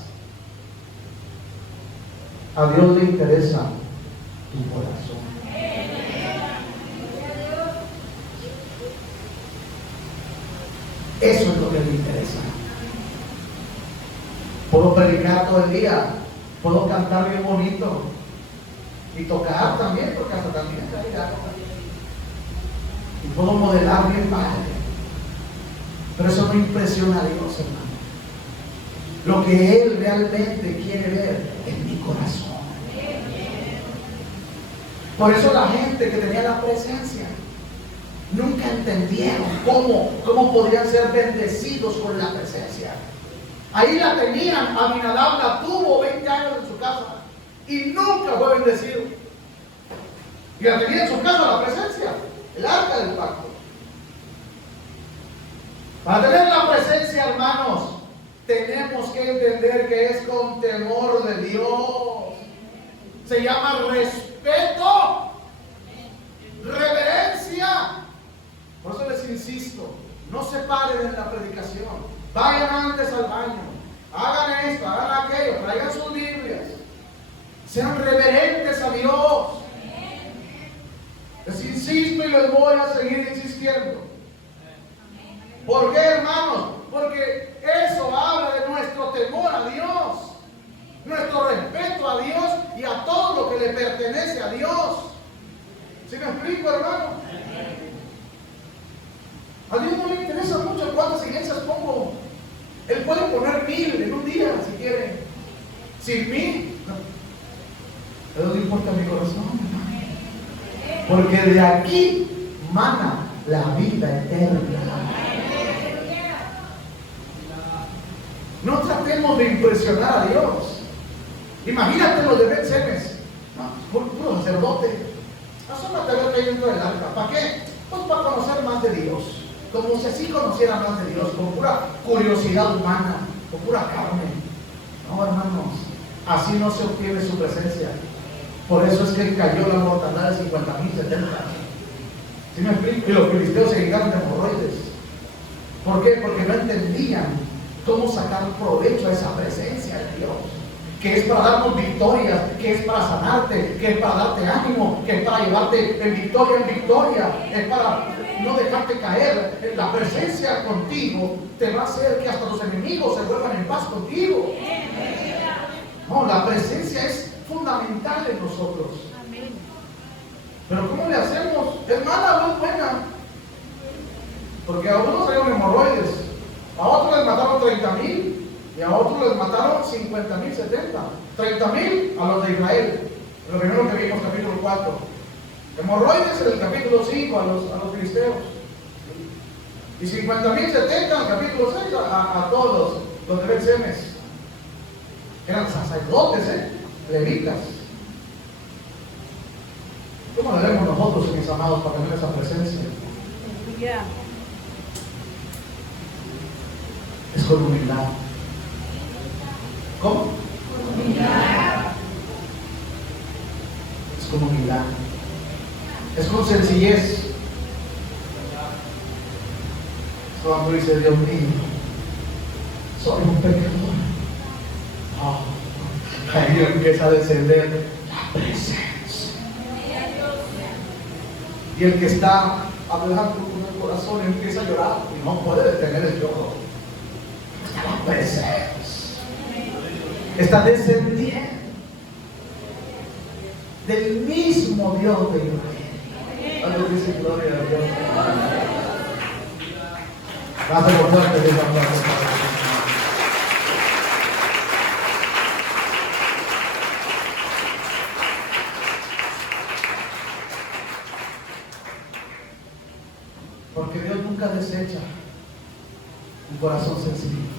A Dios le interesa tu corazón. Eso es lo que le interesa. Puedo predicar todo el día, puedo cantar bien bonito y tocar también, porque hasta también hay algo. Y puedo modelar bien padre. Pero eso no impresiona a Dios, hermano. Lo que Él realmente quiere ver es mi corazón. Por eso la gente que tenía la presencia nunca entendieron cómo podrían ser bendecidos con la presencia. Ahí la tenían. Aminadab la tuvo 20 años en su casa y nunca fue bendecido. Y la tenía en su casa la presencia, el arca del pacto. Para tener la presencia, hermanos, tenemos que entender que es con temor de Dios. Se llama respeto, reverencia. Por eso les insisto, no se paren en la predicación. Vayan antes al baño, hagan esto, hagan aquello, traigan sus Biblias. Sean reverentes a Dios. Les insisto y les voy a seguir insistiendo. ¿Por qué, hermanos? Porque eso habla de nuestro temor a Dios, nuestro respeto a Dios y a todo lo que le pertenece a Dios. ¿Sí me explico, hermano? A Dios no le interesa mucho cuántas iglesias pongo. Él puede poner 1000 en un día si quiere. 1000. Pero no importa mi corazón, hermano. Porque de aquí mana la vida eterna. No tratemos de impresionar a Dios. Imagínate los de Bet-Semes, puro sacerdote. Asómate a ver qué hay dentro del arca. ¿Para qué? Pues para conocer más de Dios. Como si así conociera más de Dios, con pura curiosidad humana, con pura carne. No, hermanos, así no se obtiene su presencia. Por eso es que cayó la mortandad de 50,000, 70. ¿Sí me explico? Y los filisteos se llegaron de hemorroides. ¿Por qué? Porque no entendían cómo sacar provecho a esa presencia de Dios, que es para darnos victorias, que es para sanarte, que es para darte ánimo, que es para llevarte en victoria, es para no dejarte caer. La presencia contigo te va a hacer que hasta tus enemigos se vuelvan en paz contigo. No, la presencia es fundamental en nosotros. Pero ¿cómo le hacemos? Es mala, no es buena. Porque a unos salieron hemorroides, a otros les mataron 30,000 y a otros les mataron 50,000, 70. 30,000 a los de Israel, lo primero que vimos, capítulo 4. Hemorroides en el capítulo 5 a los filisteos. Y 50,000, 70 en el capítulo 6 a todos los de Bet-Semes. Eran sacerdotes, levitas. ¿Cómo debemos nosotros, mis amados, para tener esa presencia? Es con humildad. ¿Cómo? Humildad. Es con humildad. Es con sencillez. Es cuando dice, Dios mío, soy un pecador. Ahí empieza a descender la presencia. Y el que está hablando con el corazón empieza a llorar y no puede detener el lloro. Está la presencia. Está descendiendo del mismo Dios de Israel. Algo dice gloria a Dios. Gracias por fuerte de esa frase. Porque Dios nunca desecha un corazón sencillo.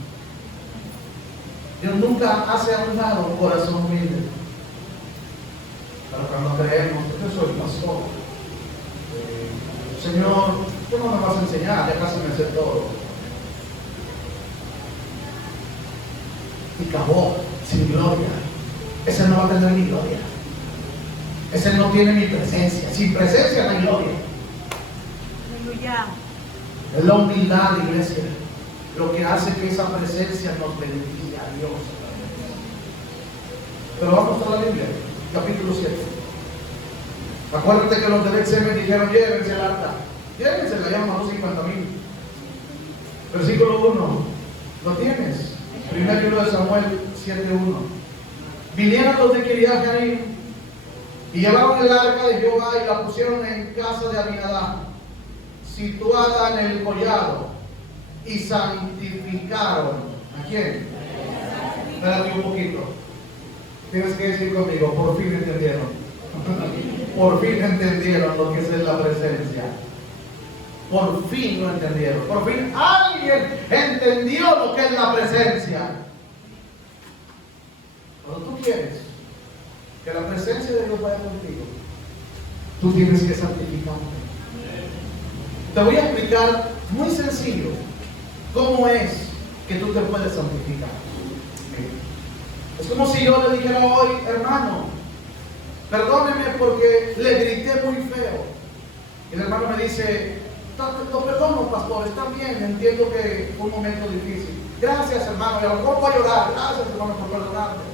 Dios nunca hace a un lado un corazón humilde. Pero cuando creemos, yo soy pastor, Señor, tú no me vas a enseñar, ya casi me sé todo. Y acabó, sin gloria. Ese no va a tener ni gloria. Ese no tiene ni presencia. Sin presencia no hay gloria. Es la humildad, iglesia, lo que hace que esa presencia nos bendiga a Dios. Pero vamos a la Biblia, capítulo 7. Acuérdate que los de Bet-Semes dijeron: llévense el arca. Llévense, la llaman a los 50,000. Versículo 1. ¿Lo tienes? Primer libro de Samuel 7:1. Vinieron los de Kiriat Jearim y llevaron el arca de Jehová y la pusieron en casa de Abinadab, situada en el collado, y santificaron. ¿A quién? Espérate un poquito. Tienes que decir conmigo: por fin entendieron. Por fin entendieron lo que es la presencia. Por fin lo entendieron. Por fin alguien entendió lo que es la presencia. Cuando tú quieres que la presencia de Dios vaya contigo, tú tienes que santificarte. Te voy a explicar muy sencillo cómo es que tú te puedes santificar. Es como si yo le dijera hoy: hermano, perdóneme porque le grité muy feo. Y el hermano me dice: lo perdono, pastor, está bien, entiendo que fue un momento difícil. Gracias, hermano, y a lo mejor voy a llorar. Gracias, hermano, por perdonarme.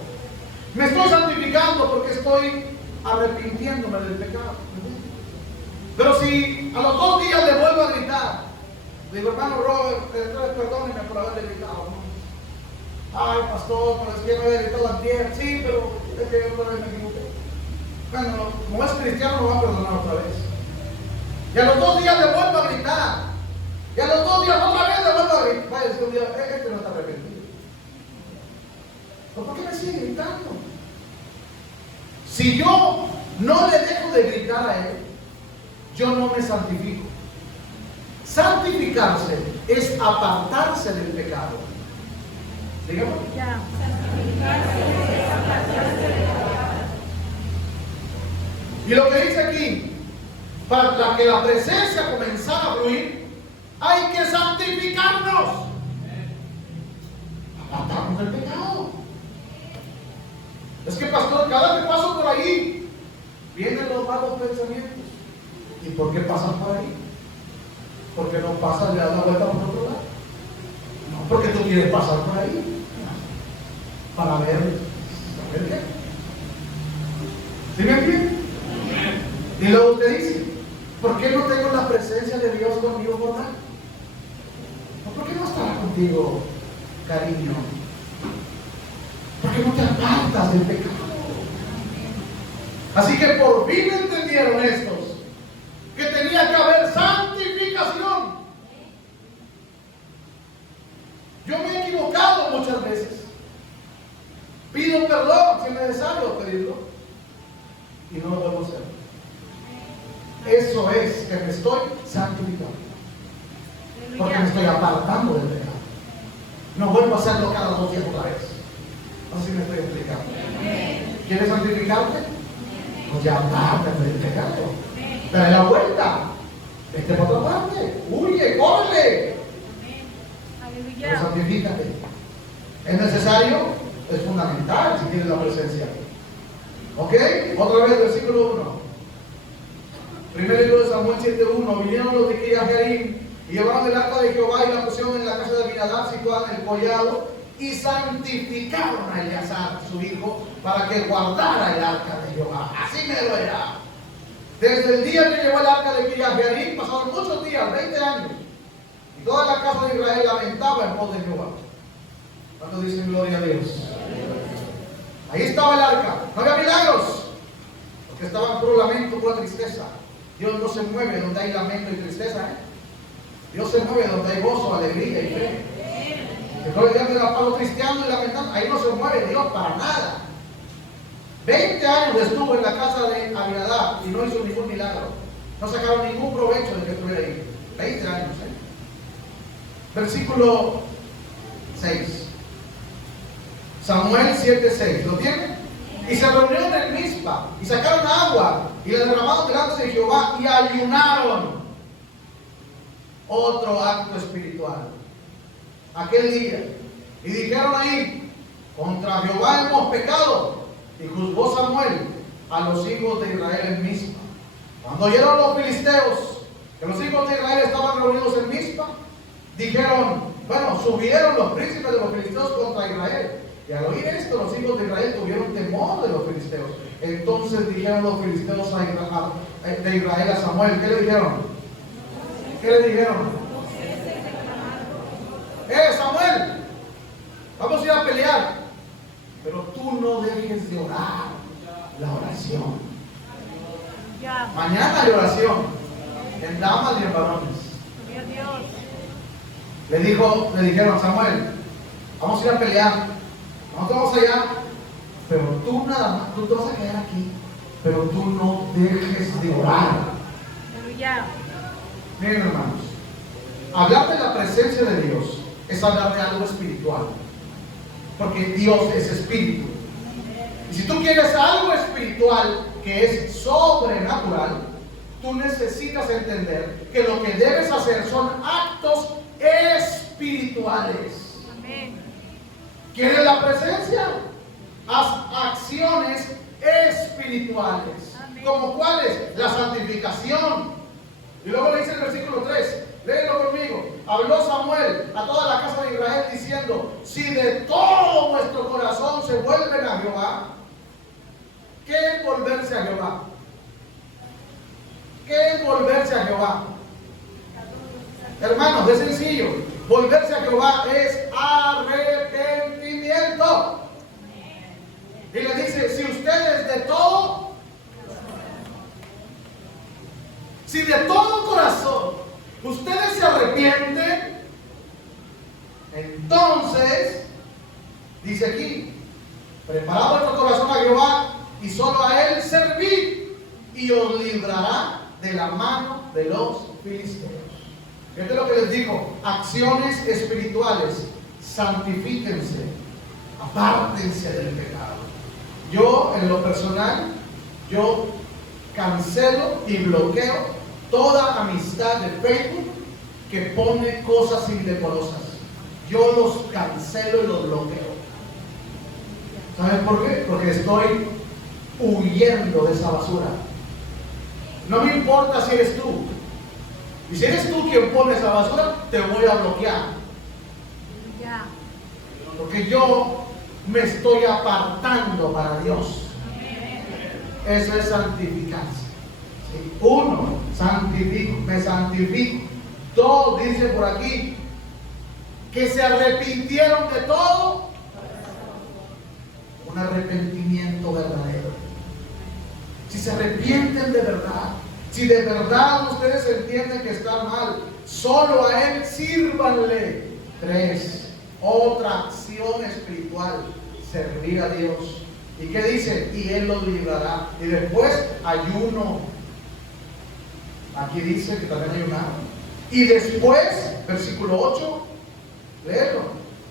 Me estoy santificando porque estoy arrepintiéndome del pecado. Pero si a los 2 días le vuelvo a gritar, digo: hermano Robert, perdóneme por haberle gritado. Ay, pastor, pero es que no había gritado antier. Sí, pero es que yo otra vez me equivoqué. Bueno, como es cristiano, lo va a perdonar otra vez. Y a los 2 días le vuelvo a gritar. Y a los 2 días otra vez le vuelvo a gritar. Vaya, es un día, este no está arrepentido. ¿Por qué me sigue gritando? Si yo no le dejo de gritar a él, yo no me santifico. Santificarse es apartarse del pecado. Dígame. Santificarse es apartarse del pecado. Y lo que dice aquí: para que la presencia comenzara a fluir, hay que santificarnos. Apartarnos del pecado. Es que, pastor, cada que paso por ahí, vienen los malos pensamientos. ¿Y por qué pasan por ahí? Porque no pasas, le das la vuelta por otro lado. No, porque tú quieres pasar por ahí. Para ver qué. ¿Sí me entiendes? Y luego usted dice: ¿por qué no tengo la presencia de Dios conmigo por nada? ¿Por qué no estará contigo, cariño? ¿Por qué no te apartas del pecado? Así que por fin entendieron estos que tenía que haber santificación. Yo me he equivocado muchas veces. Pido perdón si es necesario pedirlo, y no lo vuelvo a hacer. Eso es que me estoy santificando, porque me estoy apartando del pecado. No vuelvo a hacerlo cada 2 días otra vez. Así me estoy explicando. ¿Quieres santificarte? Pues ya apártate del pecado. Dale la vuelta. Vete por otra parte. Huye, córrele. Pero santifícate. Es necesario. Es fundamental si tienes la presencia. ¿Ok? Otra vez, versículo 1. Primer libro de Samuel 7:1. Vinieron los de Kiriat Jearim y llevaron el arca de Jehová y la pusieron en la casa de Abinadab, situada en el collado, y santificaron a Eleazar, su hijo, para que guardara el arca de Jehová. Así me lo era. Desde el día que llevó el arca de Kiriat Jearim pasaron muchos días, 20 años, y toda la casa de Israel lamentaba en pos de Jehová. ¿Cuántos dicen gloria a Dios? Ahí estaba el arca. No había milagros, porque estaba en puro lamento, pura tristeza. Dios no se mueve donde hay lamento y tristeza. Dios se mueve donde hay gozo, alegría y fe. Después de la palo cristiano y lamentando, ahí no se mueve Dios para nada. 20 años estuvo en la casa de Abinadab y no hizo ningún milagro. No sacaron ningún provecho de que estuviera ahí. 20 años. Versículo 6. Samuel 7:6. ¿Lo tienen? Y se reunieron en Mizpa y sacaron agua y la derramaron delante de Jehová y ayunaron. Otro acto espiritual. Aquel día. Y dijeron ahí: contra Jehová hemos pecado. Y juzgó Samuel a los hijos de Israel en Mizpa. Cuando oyeron los filisteos que los hijos de Israel estaban reunidos en Mizpa, dijeron: bueno, subieron los príncipes de los filisteos contra Israel Y al oír esto, los hijos de Israel tuvieron temor de los filisteos. Entonces dijeron los filisteos de Israel a Samuel, ¿qué le dijeron? ¿Qué le dijeron? Samuel, vamos a ir a pelear, pero tú no dejes de orar. La oración. Mañana hay oración en damas y en varones. Le dijeron, Samuel, vamos a ir a pelear, vamos allá, pero tú nada más, tú te vas a quedar aquí, pero tú no dejes de orar. Miren, hermanos, hablar de la presencia de Dios es hablar de algo espiritual, porque Dios es espíritu. Y si tú quieres algo espiritual que es sobrenatural, tú necesitas entender que lo que debes hacer son actos espirituales. Amén. ¿Quieres la presencia? Haz acciones espirituales. Amén. ¿Como cuáles? La santificación. Y luego le dice el versículo 3, léelo conmigo. Habló Samuel a toda la casa de Israel diciendo: si de todo vuestro corazón se vuelven a Jehová. ¿Qué es volverse a Jehová? ¿Qué es volverse a Jehová? Hermanos, es sencillo. Volverse a Jehová es arrepentimiento. Y le dice: si ustedes de todo, si de todo corazón ustedes se arrepienten, entonces, dice aquí, preparad vuestro corazón a Jehová y solo a Él servid, y os librará de la mano de los filisteos. Esto es lo que les digo: acciones espirituales. Santifíquense, apártense del pecado. Yo, en lo personal, yo cancelo y bloqueo toda amistad de Facebook que pone cosas indecorosas. Yo los cancelo y los bloqueo. ¿Saben por qué? Porque estoy huyendo de esa basura. No me importa si eres tú. Y si eres tú quien pone esa basura, te voy a bloquear. Porque yo me estoy apartando para Dios. Eso es santificarse. ¿Sí? Uno, me santifico. Dos, dice por aquí, que se arrepintieron de todo. Un arrepentimiento verdadero. Si se arrepienten de verdad, si de verdad ustedes entienden que está mal, solo a Él sírvanle. 3, otra acción espiritual: servir a Dios. ¿Y qué dice? Y Él los librará. Y después, ayuno. Aquí dice que también ayunaron. Y después, versículo 8, léelo.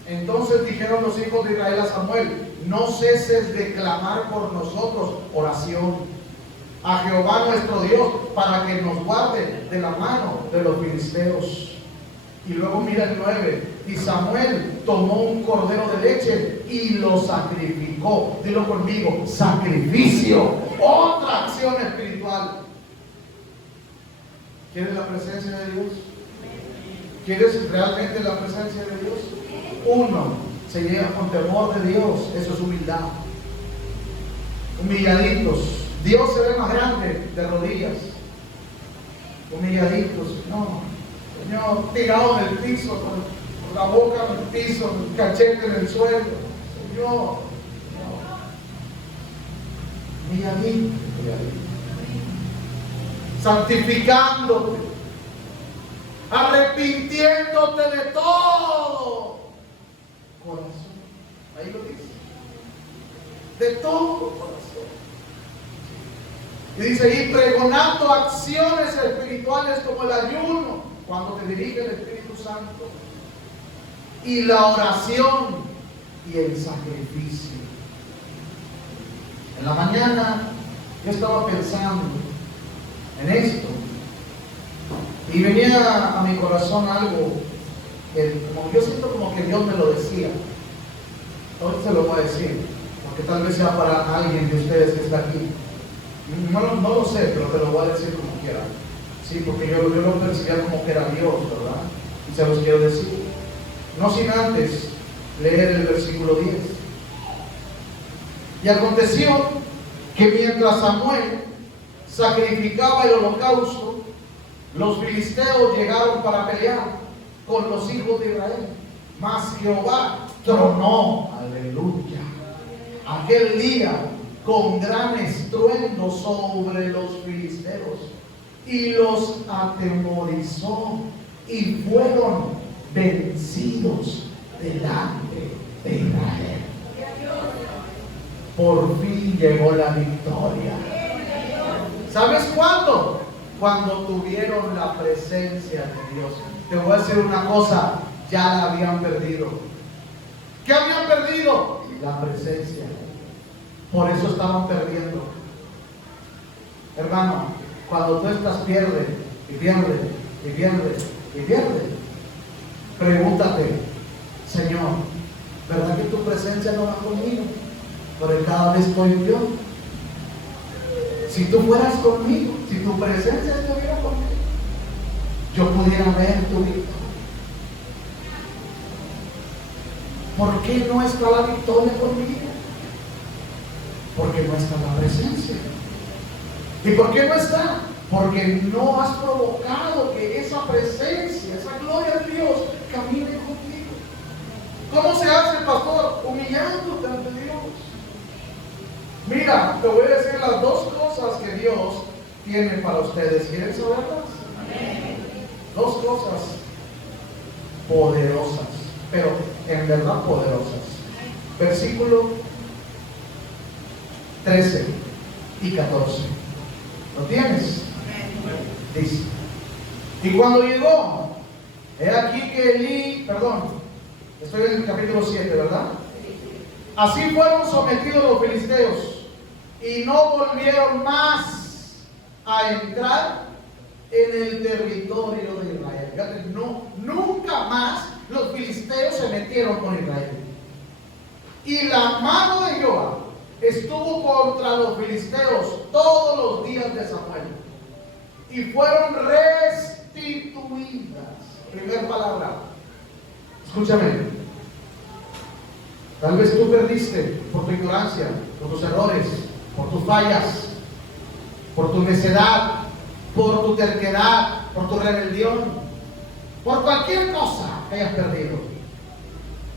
Entonces dijeron los hijos de Israel a Samuel: no ceses de clamar por nosotros oración a Jehová nuestro Dios, para que nos guarde de la mano de los filisteos. Y luego mira el 9: y Samuel tomó un cordero de leche y lo sacrificó. Dilo conmigo: sacrificio. Otra acción espiritual. ¿Quieres la presencia de Dios? ¿Quieres realmente la presencia de Dios? Uno, se llega con temor de Dios. Eso es humildad. Humilladitos. Dios se ve más grande de rodillas. Humilladitos. No, Señor, tirado en el piso, con la boca en el piso, el cachete en el suelo. Señor, humilladito. Santificándote, arrepintiéndote de todo corazón. Ahí lo dice: de todo corazón. Y dice: y pregonando acciones espirituales como el ayuno, cuando te dirige el Espíritu Santo, y la oración y el sacrificio. En la mañana yo estaba pensando en esto, y venía a mi corazón algo que yo siento como que Dios me lo decía. Ahorita se lo voy a decir, porque tal vez sea para alguien de ustedes que está aquí. No lo sé, pero te lo voy a decir como quiera. Sí, porque yo lo percibía como que era Dios, ¿verdad? Y se los quiero decir. No sin antes leer el versículo 10. Y aconteció que mientras Samuel sacrificaba el holocausto, los filisteos llegaron para pelear con los hijos de Israel. Mas Jehová tronó, aleluya, aquel día con gran estruendo sobre los filisteos y los atemorizó y fueron vencidos delante de Israel. Por fin llegó la victoria. ¿Sabes cuándo? Cuando tuvieron la presencia de Dios. Te voy a decir una cosa, ya la habían perdido. ¿Qué habían perdido? La presencia. Por eso estaban perdiendo. Hermano, cuando tú estás pierdes y pierdes y pierdes y pierdes, pregúntate, Señor, ¿verdad que tu presencia no va conmigo? Porque cada vez estoy peor. Si tú fueras conmigo, si tu presencia estuviera conmigo, yo pudiera ver tu victoria. ¿Por qué no está la victoria conmigo? Porque no está la presencia. ¿Y por qué no está? Porque no has provocado que esa presencia, esa gloria de Dios camine contigo. ¿Cómo se hace, pastor? Humillándote ante Dios. Mira, te voy a decir las dos cosas que Dios tiene para ustedes. ¿Quieren saberlas? Dos cosas poderosas, pero en verdad poderosas. Versículo 13 y 14. ¿Lo tienes? Dice: y cuando llegó, he aquí que estoy en el capítulo 7, ¿verdad? Así fueron sometidos los filisteos y no volvieron más a entrar en el territorio de Israel. Fíjate, nunca más los filisteos se metieron con Israel. Y la mano de Jehová estuvo contra los filisteos todos los días de Samuel y fueron restituidas. Primera palabra, escúchame. Tal vez tú perdiste por tu ignorancia, por tus errores, por tus fallas, por tu necedad, por tu terquedad, por tu rebelión, por cualquier cosa que hayas perdido.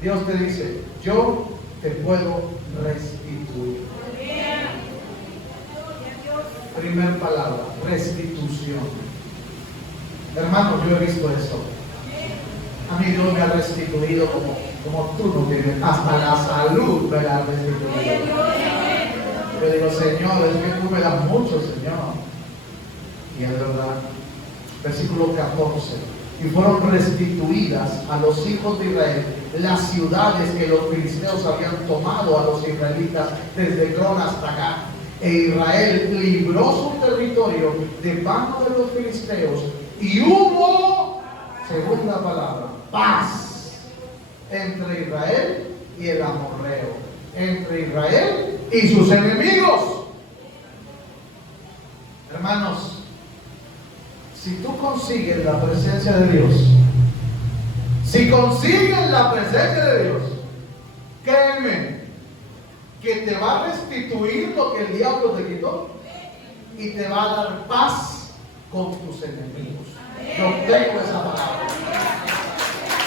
Dios te dice: yo te puedo restituir. Primera palabra, restitución. Hermano, yo he visto eso. A mí Dios me ha restituido como tú no tienes. Hasta la salud me la ha restituido. Yo digo: Señor, es que tú me das mucho, Señor. Y es verdad. Versículo 14. Y fueron restituidas a los hijos de Israel las ciudades que los filisteos habían tomado a los israelitas desde Cron hasta acá. E Israel libró su territorio de mano de los filisteos. Y hubo, segunda palabra, paz entre Israel y el amorreo, entre Israel y sus enemigos. Hermanos, si tú consigues la presencia de Dios, si consigues la presencia de Dios, créeme que te va a restituir lo que el diablo te quitó y te va a dar paz con tus enemigos. Yo tengo esa palabra.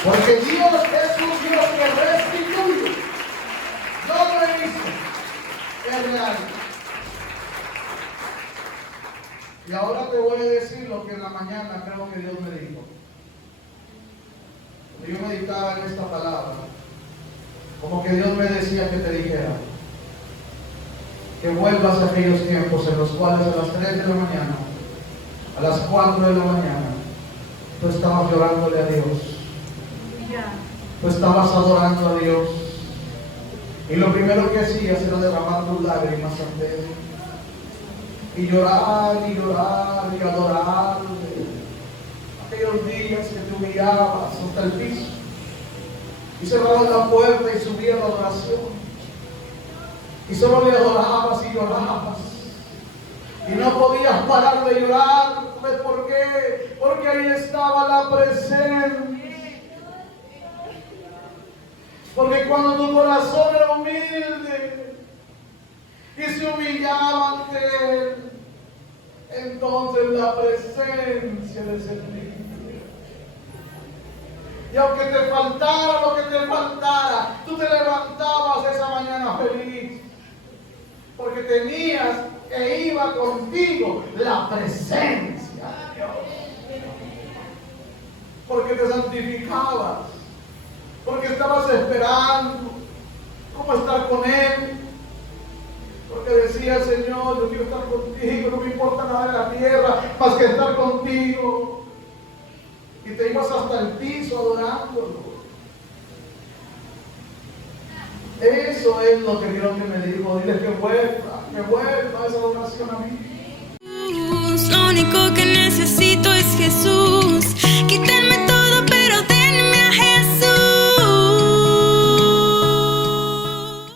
Porque Dios es un Dios que restituye. No lo he visto. Es real. Y ahora te voy a decir lo que en la mañana creo que Dios me dijo. Cuando yo meditaba en esta palabra, como que Dios me decía que te dijera que vuelvas a aquellos tiempos en los cuales a las 3 de la mañana, a las 4 de la mañana, tú estabas llorándole a Dios. Tú estabas adorando a Dios. Y lo primero que hacías era derramar tus lágrimas ante Él. Y llorar y llorar y adorarle. Aquellos días que te humillabas hasta el piso. Y cerrabas la puerta y subías la oración. Y solo le adorabas y llorabas. Y no podías parar de llorar. ¿Sabes por qué? Porque ahí estaba la presencia. Porque cuando tu corazón era humilde, y se humillaba ante Él, entonces la presencia de ese Espíritu. Y aunque te faltara lo que te faltara, tú te levantabas esa mañana feliz, porque tenías e iba contigo la presencia de Dios. Porque te santificabas, porque estabas esperando cómo estar con Él, porque decía: Señor, yo quiero estar contigo, no me importa nada de la tierra más que estar contigo. Y te ibas hasta el piso adorándolo. Eso es lo que Dios me dijo. Dile que vuelva esa adoración a mí. Lo único que necesito es Jesús.